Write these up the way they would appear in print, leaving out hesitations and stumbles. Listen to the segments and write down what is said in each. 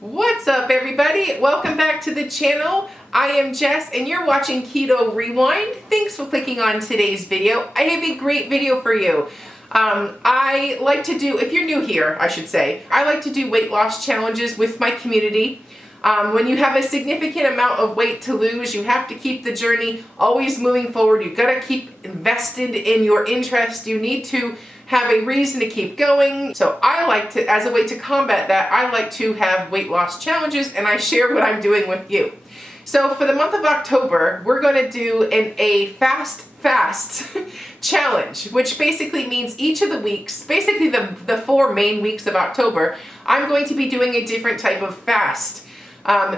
What's up, everybody? Welcome back to the channel. I am Jess and you're watching Keto Rewind. Thanks for clicking on today's video. I have a great video for you. I like to do, if you're new here, I should say, I like to do weight loss challenges with my community. When you have a significant amount of weight to lose, you have to keep the journey always moving forward. You've got to keep invested in your interest. You need to have a reason to keep going. So I like to, as a way to combat that, I like to have weight loss challenges and I share what I'm doing with you. So for the month of October, we're going to do a fast challenge, which basically means each of the weeks, basically the 4 main weeks of October, I'm going to be doing a different type of fast.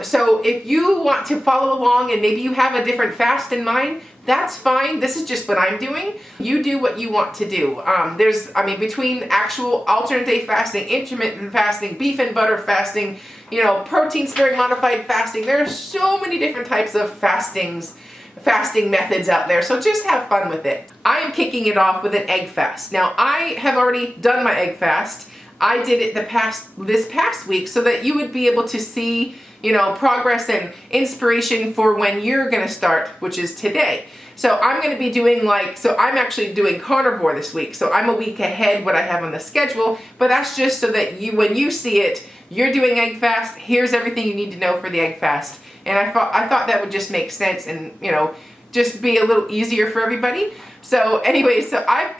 So if you want to follow along and maybe you have a different fast in mind, that's fine. This is just what I'm doing. You do what you want to do. Between actual alternate day fasting, intermittent fasting, beef and butter fasting, protein sparing modified fasting, there are so many different types of fasting methods out there. So just have fun with it. I am kicking it off with an egg fast. Now I have already done my egg fast. I did it this past week so that you would be able to see progress and inspiration for when you're going to start, which is today. So I'm going to be doing I'm actually doing carnivore this week. So I'm a week ahead what I have on the schedule, but that's just so that when you see it, you're doing egg fast. Here's everything you need to know for the egg fast. And I thought that would just make sense and, just be a little easier for everybody. So anyway, I'm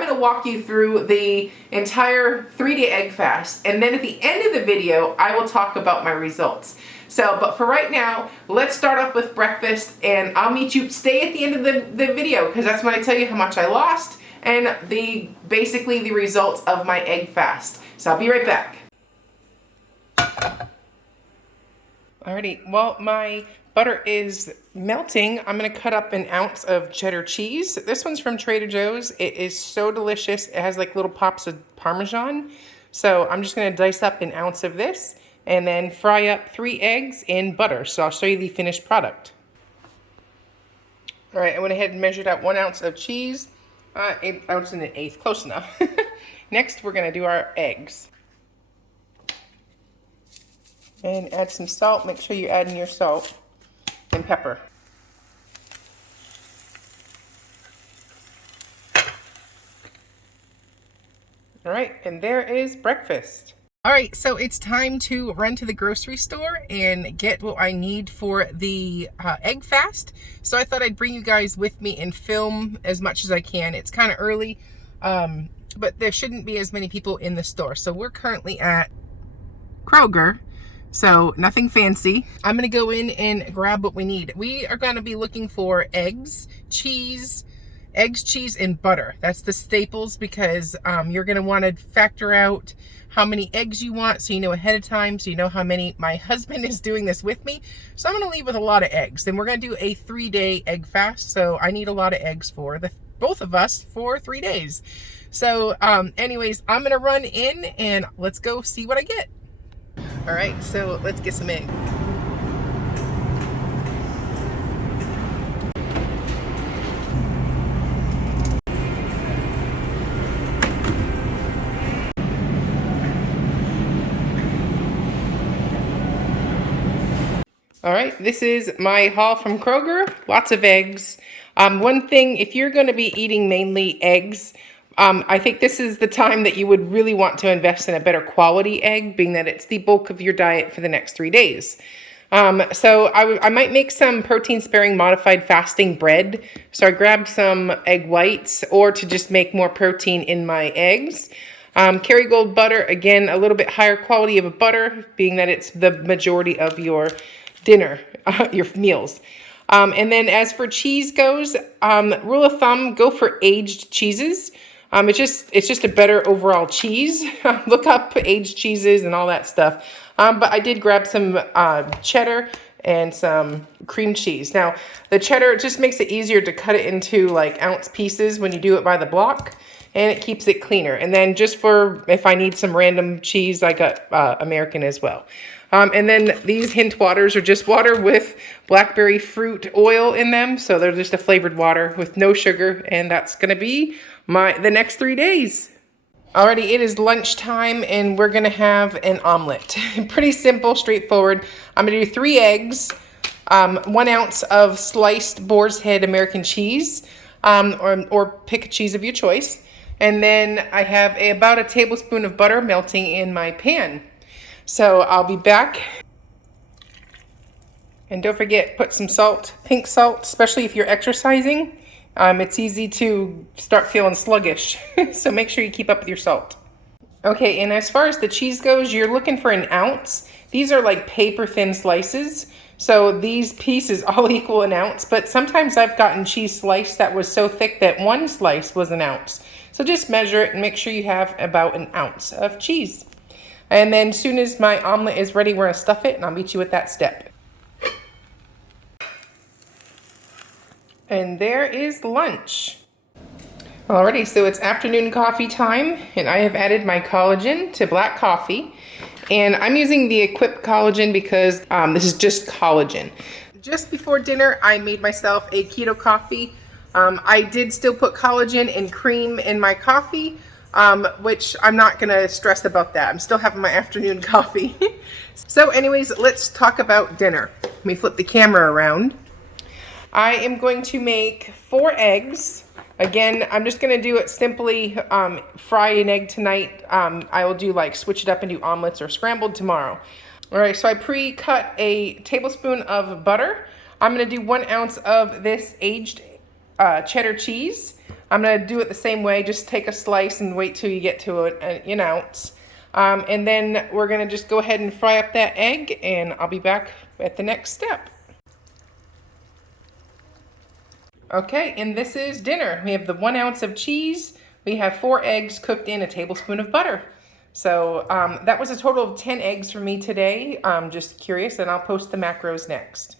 going to walk you through the entire 3-day egg fast. And then at the end of the video, I will talk about my results. But for right now, let's start off with breakfast and I'll meet you, stay at the end of the video because that's when I tell you how much I lost and basically the results of my egg fast. So I'll be right back. Alrighty, well, my butter is melting. I'm going to cut up an ounce of cheddar cheese. This one's from Trader Joe's. It is so delicious. It has like little pops of Parmesan. So I'm just going to dice up an ounce of this and then fry up 3 eggs in butter. So I'll show you the finished product. All right, I went ahead and measured out 1 ounce of cheese. 1 ounce and 1/8, close enough. Next, we're going to do our eggs. And add some salt. Make sure you add in your salt and pepper. All right, and there is breakfast. All right, so it's time to run to the grocery store and get what I need for the egg fast. So I thought I'd bring you guys with me and film as much as I can. It's kind of early, but there shouldn't be as many people in the store. So we're currently at Kroger. So nothing fancy. I'm going to go in and grab what we need. We are going to be looking for eggs, cheese, and butter. That's the staples because you're going to want to factor out how many eggs you want so you know ahead of time, so you know how many. My husband is doing this with me. So I'm going to leave with a lot of eggs. Then we're going to do a 3-day egg fast. So I need a lot of eggs for both of us for 3 days. So anyways, I'm going to run in and let's go see what I get. All right, so let's get some eggs. All right, this is my haul from Kroger. Lots of eggs. One thing, if you're going to be eating mainly eggs, I think this is the time that you would really want to invest in a better quality egg, being that it's the bulk of your diet for the next 3 days. So I might make some protein sparing modified fasting bread. So I grabbed some egg whites or to just make more protein in my eggs. Kerrygold butter, again, a little bit higher quality of a butter, being that it's the majority of your dinner, your meals. And then as for cheese goes, rule of thumb, go for aged cheeses. It's just a better overall cheese. Look up aged cheeses and all that stuff. But I did grab some cheddar and some cream cheese. Now, the cheddar just makes it easier to cut it into like ounce pieces when you do it by the block, and it keeps it cleaner. And then just for if I need some random cheese, I got American as well. And then these hint waters are just water with blackberry fruit oil in them. So they're just a flavored water with no sugar. And that's going to be the next 3 days. Alrighty, it is lunchtime and we're gonna have an omelet. Pretty simple, straightforward. I'm gonna do 3 eggs, 1 ounce of sliced boar's head American cheese, or pick a cheese of your choice. And then I have about a tablespoon of butter melting in my pan. So I'll be back. And don't forget, put some salt, pink salt, especially if you're exercising. It's easy to start feeling sluggish, so make sure you keep up with your salt. Okay, and as far as the cheese goes, you're looking for 1 ounce. These are like paper thin slices, so these pieces all equal 1 ounce, but sometimes I've gotten cheese slice that was so thick that 1 slice was 1 ounce. So just measure it and make sure you have about 1 ounce of cheese. And then as soon as my omelet is ready, we're gonna stuff it and I'll meet you at that step. And there is lunch. Alrighty, so it's afternoon coffee time, and I have added my collagen to black coffee. And I'm using the Equip collagen because this is just collagen. Just before dinner, I made myself a keto coffee. I did still put collagen and cream in my coffee, which I'm not gonna stress about that. I'm still having my afternoon coffee. So anyways, let's talk about dinner. Let me flip the camera around. I am going to make 4 eggs. Again, I'm just going to do it simply, fry an egg tonight. I will do like switch it up and do omelets or scrambled tomorrow. All right, so I pre-cut a tablespoon of butter. I'm going to do 1 ounce of this aged cheddar cheese. I'm going to do it the same way. Just take a slice and wait till you get to an ounce. And then we're going to just go ahead and fry up that egg, and I'll be back at the next step. Okay, and this is dinner. We have the 1 ounce of cheese. We have 4 eggs cooked in a tablespoon of butter. So that was a total of 10 eggs for me today. Just curious, and I'll post the macros next.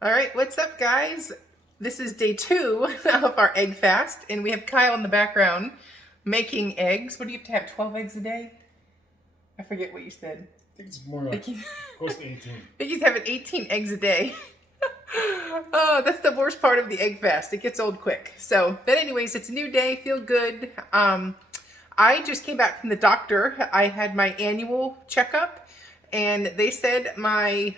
All right, what's up, guys? This is day 2 of our egg fast, and we have Kyle in the background making eggs. What do you have to have, 12 eggs a day? I forget what you said. I think it's more like close to 18. I think he's having 18 eggs a day. Oh, that's the worst part of the egg fast. It gets old quick. So, but anyways, it's a new day. Feel good. I just came back from the doctor. I had my annual checkup. And they said my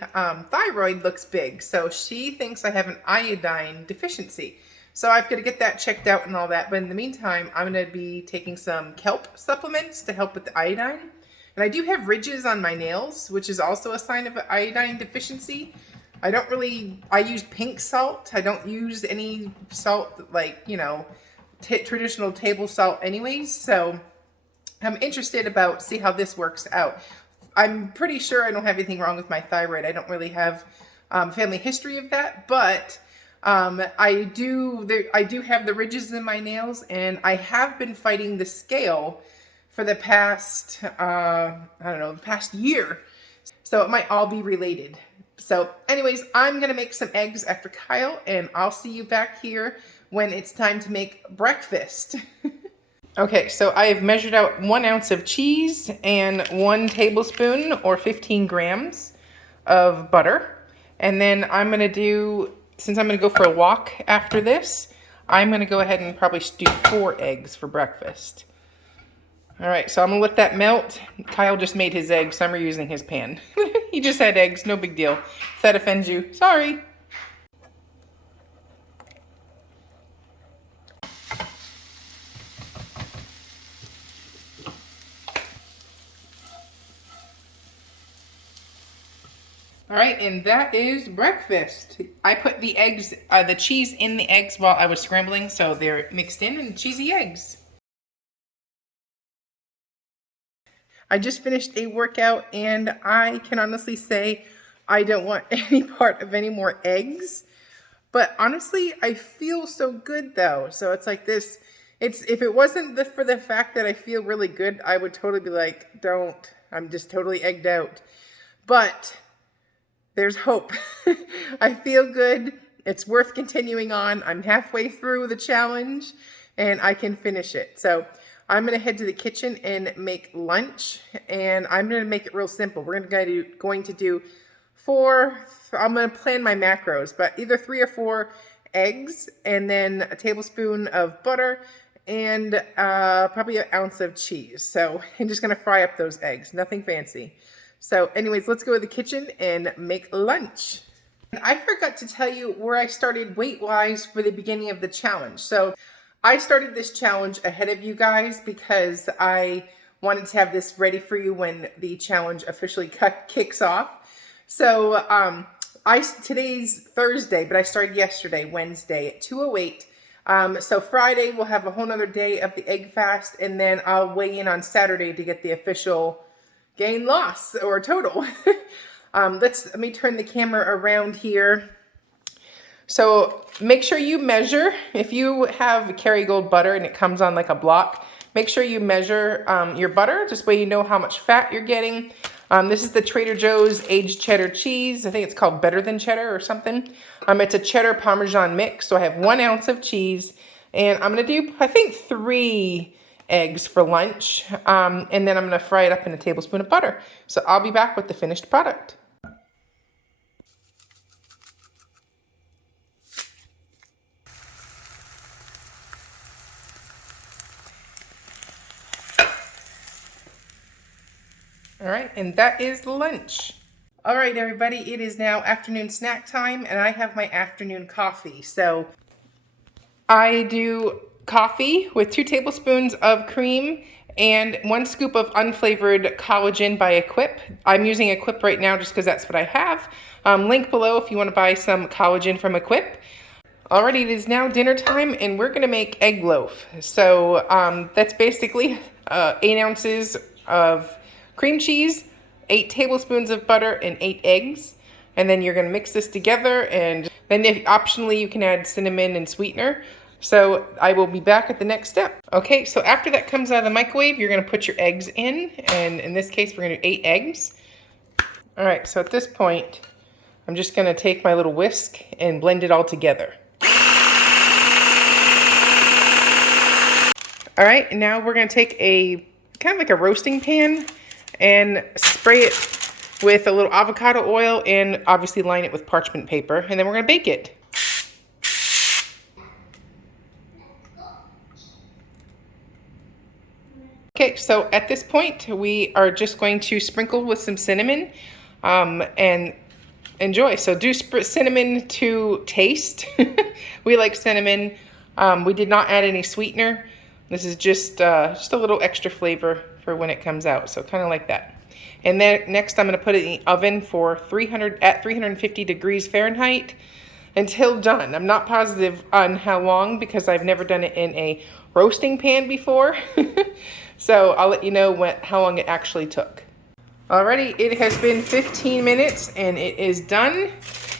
thyroid looks big, so she thinks I have an iodine deficiency. So I've got to get that checked out and all that. But in the meantime, I'm going to be taking some kelp supplements to help with the iodine. And I do have ridges on my nails, which is also a sign of an iodine deficiency. I use pink salt. I don't use any salt like, traditional table salt anyways. So I'm interested about see how this works out. I'm pretty sure I don't have anything wrong with my thyroid. I don't really have family history of that, but I do have the ridges in my nails, and I have been fighting the scale for the past, the past year. So it might all be related. So anyways, I'm going to make some eggs after Kyle, and I'll see you back here when it's time to make breakfast. Okay, so I have measured out 1 ounce of cheese and 1 tablespoon or 15 grams of butter. And then I'm going to do, since I'm going to go for a walk after this, I'm going to go ahead and probably do 4 eggs for breakfast. All right, so I'm going to let that melt. Kyle just made his eggs, so I'm reusing his pan. He just had eggs, no big deal. If that offends you, sorry. All right, and that is breakfast. I put the eggs, the cheese in the eggs while I was scrambling, so they're mixed in and cheesy eggs. I just finished a workout, and I can honestly say I don't want any part of any more eggs. But honestly, I feel so good though. So it's like this. If it wasn't for the fact that I feel really good, I would totally be like, don't. I'm just totally egged out. But there's hope. I feel good. It's worth continuing on. I'm halfway through the challenge. and I can finish it. So I'm gonna head to the kitchen and make lunch, and I'm gonna make it real simple. We're going to do I'm gonna plan my macros, but either 3 or 4 eggs, and then a tablespoon of butter, and probably an ounce of cheese. So I'm just gonna fry up those eggs, nothing fancy. So anyways, let's go to the kitchen and make lunch. And I forgot to tell you where I started weight-wise for the beginning of the challenge. So I started this challenge ahead of you guys because I wanted to have this ready for you when the challenge officially kicks off. So today's Thursday, but I started yesterday, Wednesday at 2:08. So Friday we'll have a whole nother day of the egg fast, and then I'll weigh in on Saturday to get the official gain loss or total. Let me turn the camera around here. So make sure you measure. If you have Kerrygold butter and it comes on like a block, make sure you measure your butter, just so you know how much fat you're getting. This is the Trader Joe's aged cheddar cheese. I think it's called Better Than Cheddar or something. It's a cheddar Parmesan mix. So I have 1 ounce of cheese, and I'm gonna do, I think, 3 eggs for lunch. And then I'm gonna fry it up in a tablespoon of butter. So I'll be back with the finished product. All right, and that is lunch. All right, everybody, it is now afternoon snack time, and I have my afternoon coffee. So I do coffee with 2 tablespoons of cream and 1 scoop of unflavored collagen by Equip. I'm using Equip right now just because that's what I have. Link below if you want to buy some collagen from Equip. Alrighty, it is now dinner time, and we're gonna make egg loaf. So that's basically 8 ounces of cream cheese, 8 tablespoons of butter, and 8 eggs. And then you're gonna mix this together, and then optionally you can add cinnamon and sweetener. So I will be back at the next step. Okay, so after that comes out of the microwave, you're gonna put your eggs in, and in this case, we're gonna do 8 eggs. All right, so at this point, I'm just gonna take my little whisk and blend it all together. All right, and now we're gonna take a kind of like a roasting pan and spray it with a little avocado oil and obviously line it with parchment paper, and then we're gonna bake it. Okay, so at this point, we are just going to sprinkle with some cinnamon and enjoy. So do cinnamon to taste. We like cinnamon. We did not add any sweetener. This is just a little extra flavor for when it comes out, so kind of like that. And then next I'm going to put it in the oven for 350 degrees Fahrenheit until done. I'm not positive on how long because I've never done it in a roasting pan before. So I'll let you know how long it actually took. Alrighty, it has been 15 minutes and it is done.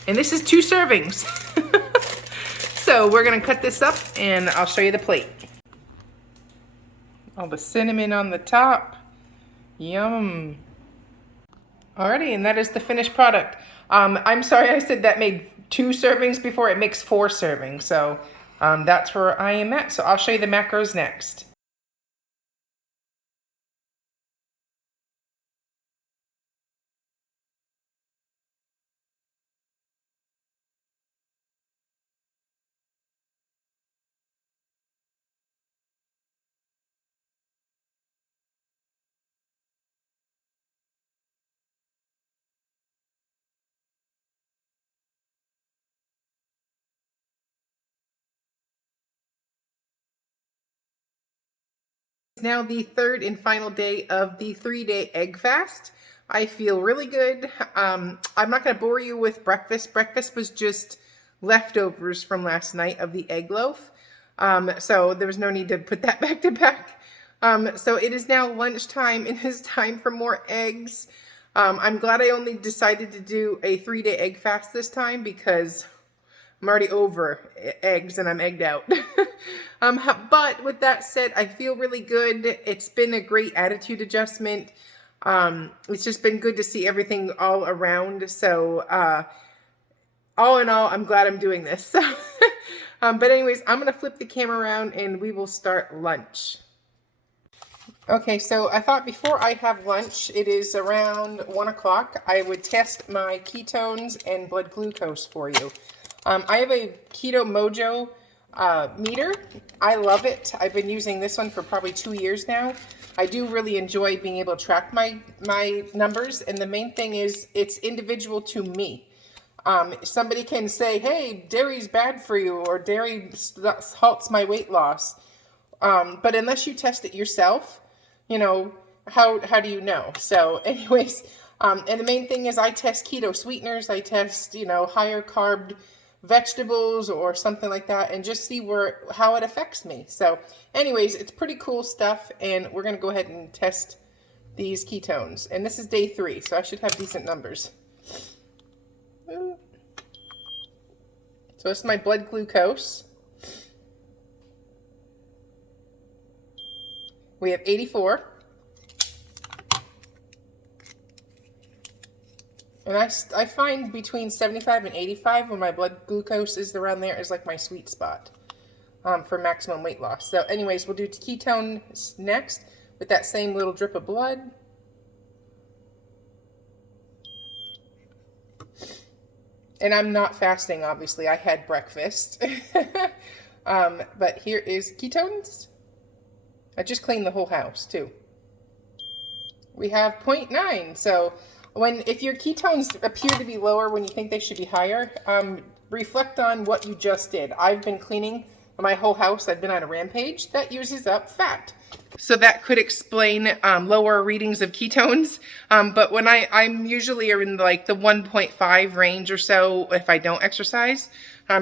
And this is 2 servings. So we're gonna cut this up and I'll show you the plate. All the cinnamon on the top. Yum. Alrighty, and that is the finished product. I'm sorry I said that made 2 servings before. It makes 4 servings. So that's where I am at. So I'll show you the macros next. Now the 3rd and final day of the 3-day egg fast. I feel really good. I'm not going to bore you with breakfast. Breakfast was just leftovers from last night of the egg loaf. So there was no need to put that back to back. So it is now lunchtime and it is time for more eggs. I'm glad I only decided to do a 3-day egg fast this time because I'm already over eggs and I'm egged out. But with that said, I feel really good. It's been a great attitude adjustment. It's just been good to see everything all around. So all in all, I'm glad I'm doing this. But anyways, I'm going to flip the camera around and we will start lunch. Okay, so I thought before I have lunch, it is around 1 o'clock, I would test my ketones and blood glucose for you. I have a Keto Mojo meter. I love it. I've been using this one for probably 2 years now. I do really enjoy being able to track my numbers, and the main thing is it's individual to me. Somebody can say, hey, dairy's bad for you, or dairy halts my weight loss. But unless you test it yourself, you know, how do you know? So anyways, and the main thing is I test keto sweeteners. I test, you know, higher carb vegetables or something like that, and just see how it affects me. So anyways, it's pretty cool stuff, and we're going to go ahead and test these ketones. And this is day 3, so I should have decent numbers. So this is my blood glucose. We have 84. And I find between 75 and 85, when my blood glucose is around there, is like my sweet spot for maximum weight loss. So anyways, we'll do ketones next with that same little drip of blood. And I'm not fasting, obviously. I had breakfast. But here is ketones. I just cleaned the whole house, too. We have 0.9. So if your ketones appear to be lower when you think they should be higher, reflect on what you just did. I've been cleaning my whole house. I've been on a rampage. That uses up fat. So that could explain lower readings of ketones. But when I'm usually in like the 1.5 range or so if I don't exercise.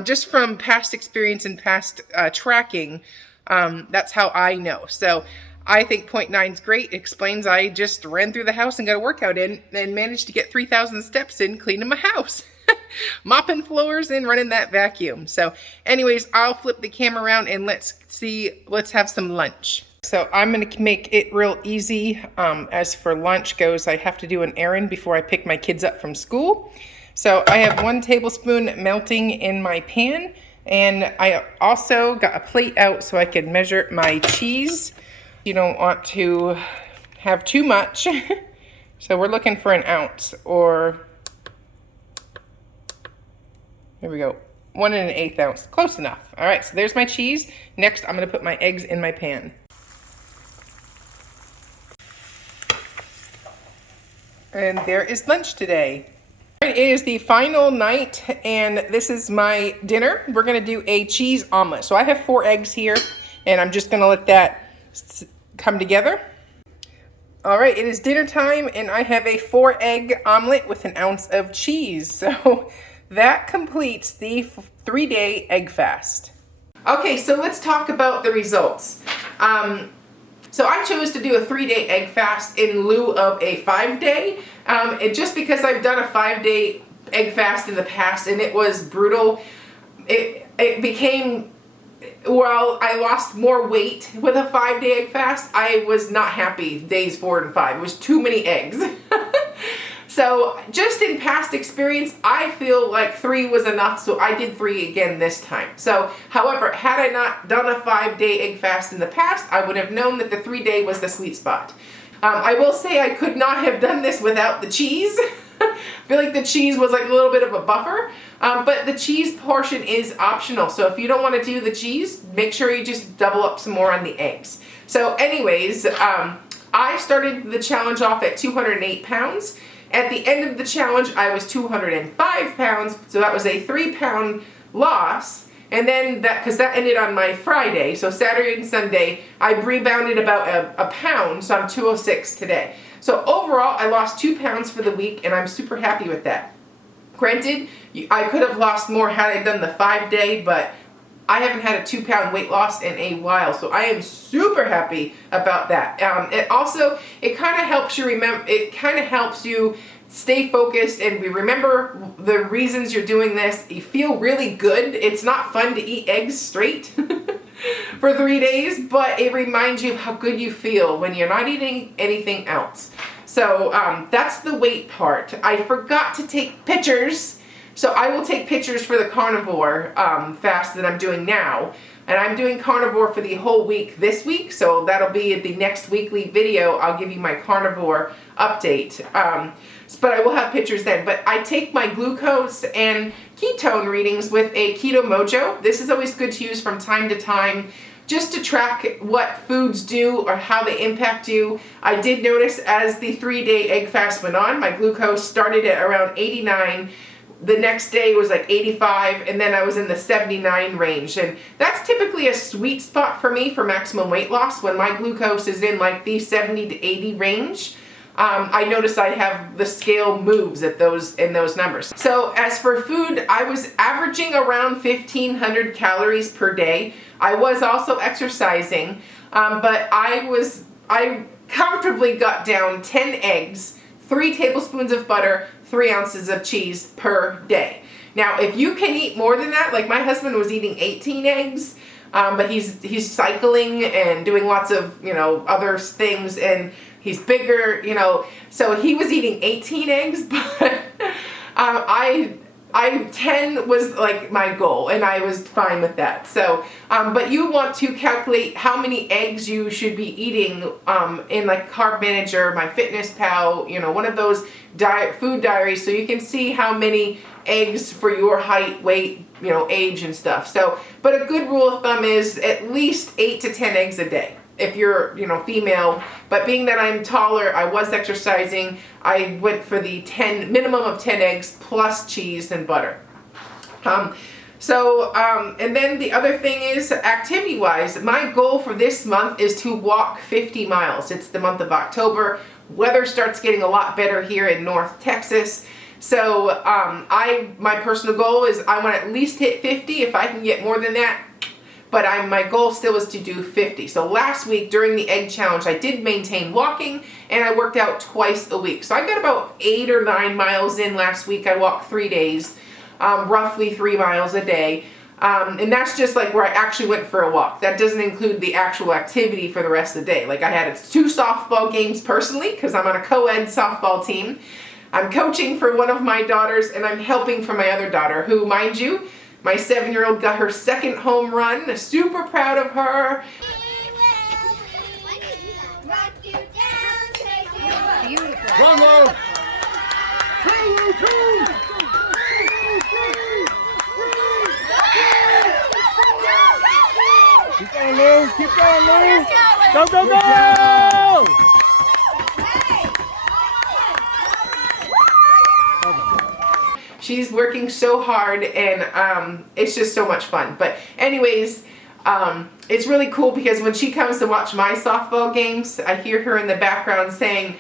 Just from past experience and past tracking, that's how I know. So I think 0.9 is great. It explains I just ran through the house and got a workout in and managed to get 3,000 steps in cleaning my house. Mopping floors and running that vacuum. So anyways, I'll flip the camera around and let's have some lunch. So I'm going to make it real easy. As for lunch goes, I have to do an errand before I pick my kids up from school. So I have 1 tablespoon melting in my pan, and I also got a plate out so I could measure my cheese. You don't want to have too much. So we're looking for 1 ounce, or here we go, 1 1/8 ounce, close enough. All right, so there's my cheese. Next, I'm gonna put my eggs in my pan. And there is lunch today. It is the final night, and this is my dinner. We're gonna do a cheese omelet. So I have 4 eggs here, and I'm just gonna let that come together. All right, it is dinner time, and I have a 4-egg omelet with 1 ounce of cheese. So that completes the 3-day egg fast. Okay, so let's talk about the results. So I chose to do a 3-day egg fast in lieu of a 5-day. And just because I've done a 5-day egg fast in the past and it was brutal, it became, well, I lost more weight with a 5-day egg fast. I was not happy days 4 and 5. It was too many eggs. So just in past experience, I feel like 3 was enough, so I did 3 again this time. So, however, had I not done a 5-day egg fast in the past, I would have known that the 3-day was the sweet spot. I will say I could not have done this without the cheese. I feel like the cheese was like a little bit of a buffer, but the cheese portion is optional. So if you don't want to do the cheese, make sure you just double up some more on the eggs. So anyways, I started the challenge off at 208 pounds. At the end of the challenge, I was 205 pounds, so that was a 3-pound loss. And then because that ended on my Friday, so Saturday and Sunday, I rebounded about a pound, so I'm 206 today. So overall, I lost 2 pounds for the week, and I'm super happy with that. Granted, I could have lost more had I done the 5-day, but I haven't had a 2-pound weight loss in a while, so I am super happy about that. It kind of helps you remember. It kind of helps you stay focused and remember the reasons you're doing this. You feel really good. It's not fun to eat eggs straight for 3 days, but it reminds you of how good you feel when you're not eating anything else. So that's the weight part. I forgot to take pictures So I will take pictures for the carnivore fast that I'm doing now. And I'm doing carnivore for the whole week this week, so that'll be the next weekly video. I'll give you my carnivore update. But I will have pictures then. But I take my glucose and ketone readings with a Keto Mojo. This is always good to use from time to time, just to track what foods do or how they impact you. I did notice as the 3-day egg fast went on, my glucose started at around 89. The next day was like 85, and then I was in the 79 range. And that's typically a sweet spot for me for maximum weight loss, when my glucose is in like the 70 to 80 range. I notice I have the scale moves at in those numbers. So as for food, I was averaging around 1,500 calories per day. I was also exercising, but I comfortably got down 10 eggs, 3 tablespoons of butter, 3 ounces of cheese per day. Now, if you can eat more than that, like my husband was eating 18 eggs, but he's cycling and doing lots of, other things, and he's bigger, so he was eating 18 eggs, but I 10 was like my goal, and I was fine with that. So, but you want to calculate how many eggs you should be eating in like Carb Manager, MyFitnessPal, one of those food diaries, so you can see how many eggs for your height, weight, age and stuff. So, but a good rule of thumb is at least 8 to 10 eggs a day if you're, female. But being that I'm taller, I was exercising, I went for the minimum of 10 eggs plus cheese and butter. And then the other thing is, activity-wise, my goal for this month is to walk 50 miles. It's the month of October. Weather starts getting a lot better here in North Texas. So my personal goal is I want to at least hit 50. If I can get more than that, but my goal still is to do 50. So last week during the egg challenge, I did maintain walking, and I worked out twice a week. So I got about 8 or 9 miles in last week. I walked 3 days, roughly 3 miles a day. And that's just like where I actually went for a walk. That doesn't include the actual activity for the rest of the day. Like I had 2 softball games personally, because I'm on a co-ed softball team. I'm coaching for one of my daughters, and I'm helping for my other daughter, who, mind you, my 7-year-old got her 2nd home run. Super proud of her. Run, loaf! Keep going, Lou! Keep going, Lou! Go, go, go! She's working so hard, and it's just so much fun. But anyways, it's really cool because when she comes to watch my softball games, I hear her in the background saying,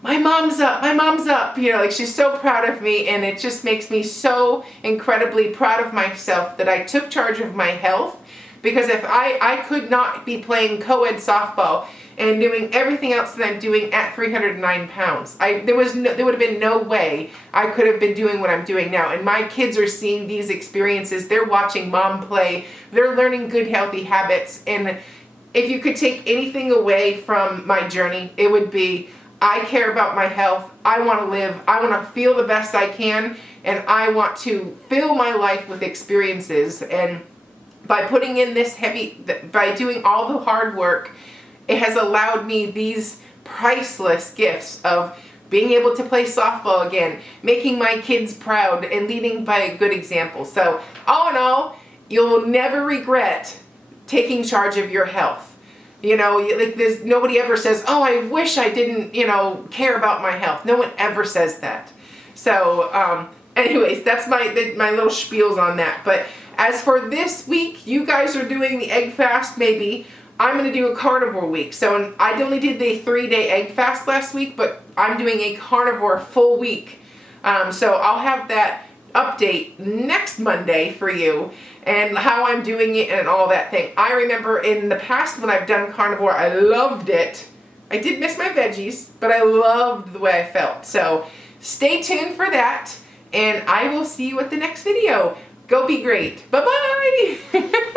"My mom's up, my mom's up." Like she's so proud of me, and it just makes me so incredibly proud of myself that I took charge of my health. Because if I could not be playing co-ed softball and doing everything else that I'm doing at 309 pounds, there would have been no way I could have been doing what I'm doing now. And my kids are seeing these experiences. They're watching mom play. They're learning good, healthy habits. And if you could take anything away from my journey, it would be, I care about my health. I want to live. I want to feel the best I can. And I want to fill my life with experiences. And by putting in by doing all the hard work, it has allowed me these priceless gifts of being able to play softball again, making my kids proud, and leading by a good example. So all in all, you'll never regret taking charge of your health. Like nobody ever says, "Oh, I wish I didn't, care about my health." No one ever says that. So anyways, that's my little spiels on that. But as for this week, you guys are doing the egg fast maybe. I'm going to do a carnivore week. So I only did the 3-day egg fast last week, but I'm doing a carnivore full week. So I'll have that update next Monday for you, and how I'm doing it and all that thing. I remember in the past when I've done carnivore, I loved it. I did miss my veggies, but I loved the way I felt. So stay tuned for that, and I will see you at the next video. Go be great. Bye-bye.